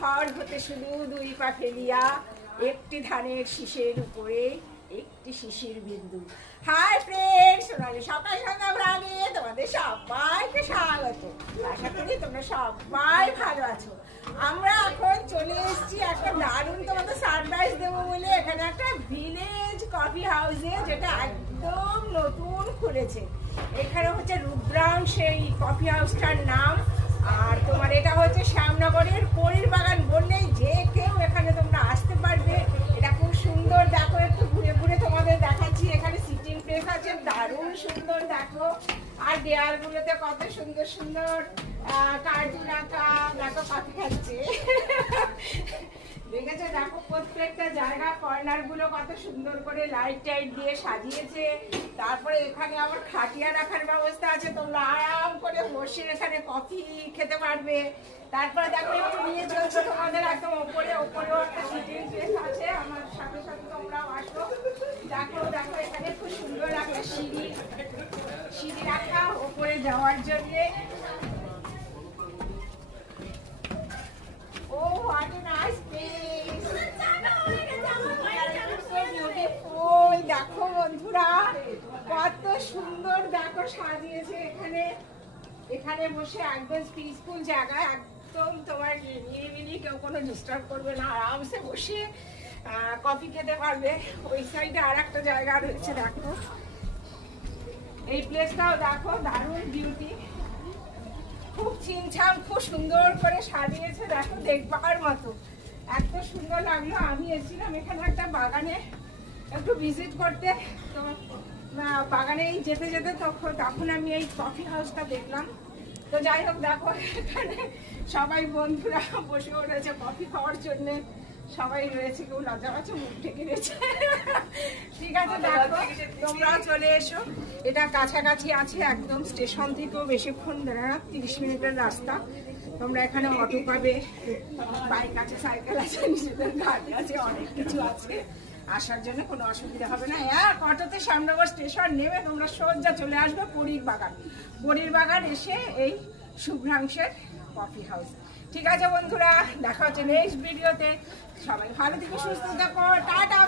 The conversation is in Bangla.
ঘর হতে শুধু দুই পা ফেলিয়া একটি ধানের শীষের উপরে একটি শিশির বিন্দু। হাই ফ্রেন্ডস, সোনালি সকাল সন্ধ্যা ব্লগে তোমাদের সবাইকে স্বাগত। আশা করি তোমরা সবাই ভালো আছো। আমরা এখন চলে এসেছি একটা দারুণ তোমাদের সারপ্রাইজ দেবো বলে এখানে একটা ভিলেজ কফি হাউসে, যেটা একদম নতুন খুলেছে। এখানে হচ্ছে রুদ্রাংশ সেই কফি হাউসটার নাম। আর তোমার এটা হচ্ছে শ্যামনগরের পরীর বাগান বললেই যে কেউ এখানে তোমরা আসতে পারবে। এটা খুব সুন্দর, দেখো একটু ঘুরে ঘুরে তোমাদের দেখাচ্ছি। এখানে সিটিং প্লেস আছে দারুণ সুন্দর, দেখো। আর দেয়ালগুলোতে কত সুন্দর সুন্দর কার্টুন আঁকা, দেখো কফি খাচ্ছে দেখেছো? দেখো প্রত্যেকটা জায়গা কর্নার গুলো কত সুন্দর করে লাইট টাইট দিয়ে সাজিয়েছে। তারপরে এখানে আবার খাটিয়া রাখার ব্যবস্থা আছে, তোমরা আরাম করে বসে এখানে কফি খেতে পারবে। তারপরে দেখো একটু নিয়ে চলছে তোমাদের একদম ওপরেও একটা সিটিং প্লেস আছে। আমার সাথে সাথে তোমরাও আসো। দেখো দেখো এখানে খুব সুন্দর একটা সিঁড়ি রাখা ওপরে যাওয়ার জন্য। Oh, what a nice place! Beautiful! দেখো বন্ধুরা কত সুন্দর, দেখো সাজিয়েছে এখানে। এখানে বসে একদম পিসফুল জায়গা, একদম তোমার নিরিবিলি, কেউ কোনো ডিস্টার্ব করবে না, আরামসে বসে কফি খেতে পারবে। ওই সাইডে আর একটা জায়গা রয়েছে, দেখো এই প্লেসটাও দেখো দারুণ বিউটি, খুব ছিমছাম, খুব সুন্দর করে সাজিয়েছে, দেখো দেখবার মতো, এত সুন্দর লাগলো। আমি এসেছিলাম এখানে একটা বাগানে একটু ভিজিট করতে, তো বাগানে যেতে যেতে তখন আমি এই কফি হাউসটা দেখলাম। তো যাই হোক, দেখো এখানে সবাই বন্ধুরা বসে রয়েছে কফি খাওয়ার জন্য, সবাই রয়েছে, কেউ লজ্জা পাচ্ছে, মুখ ঢেকে রয়েছে। ঠিক আছে, দেখো তোমরাও চলে এসো। এটা কাছাকাছি আছে, একদম স্টেশন থেকেও বেশিক্ষণ না, 30 মিনিটের রাস্তা। তোমরা এখানে অটো পাবে, বাইক আছে, সাইকেল আছে, নিজেদের গাড়ি আছে, অনেক কিছু আছে, আসার জন্য কোনো অসুবিধা হবে না। অটোতে শ্যামনগর স্টেশন নেমে তোমরা সোজা চলে আসবে পরীর বাগান। পরীর বাগান এসে এই শুভ্রাংশের কফি হাউস। ঠিক আছে বন্ধুরা, দেখা হচ্ছে নেক্সট ভিডিওতে। সবাই ভালো থেকে সুস্থ থাকো, টাটা।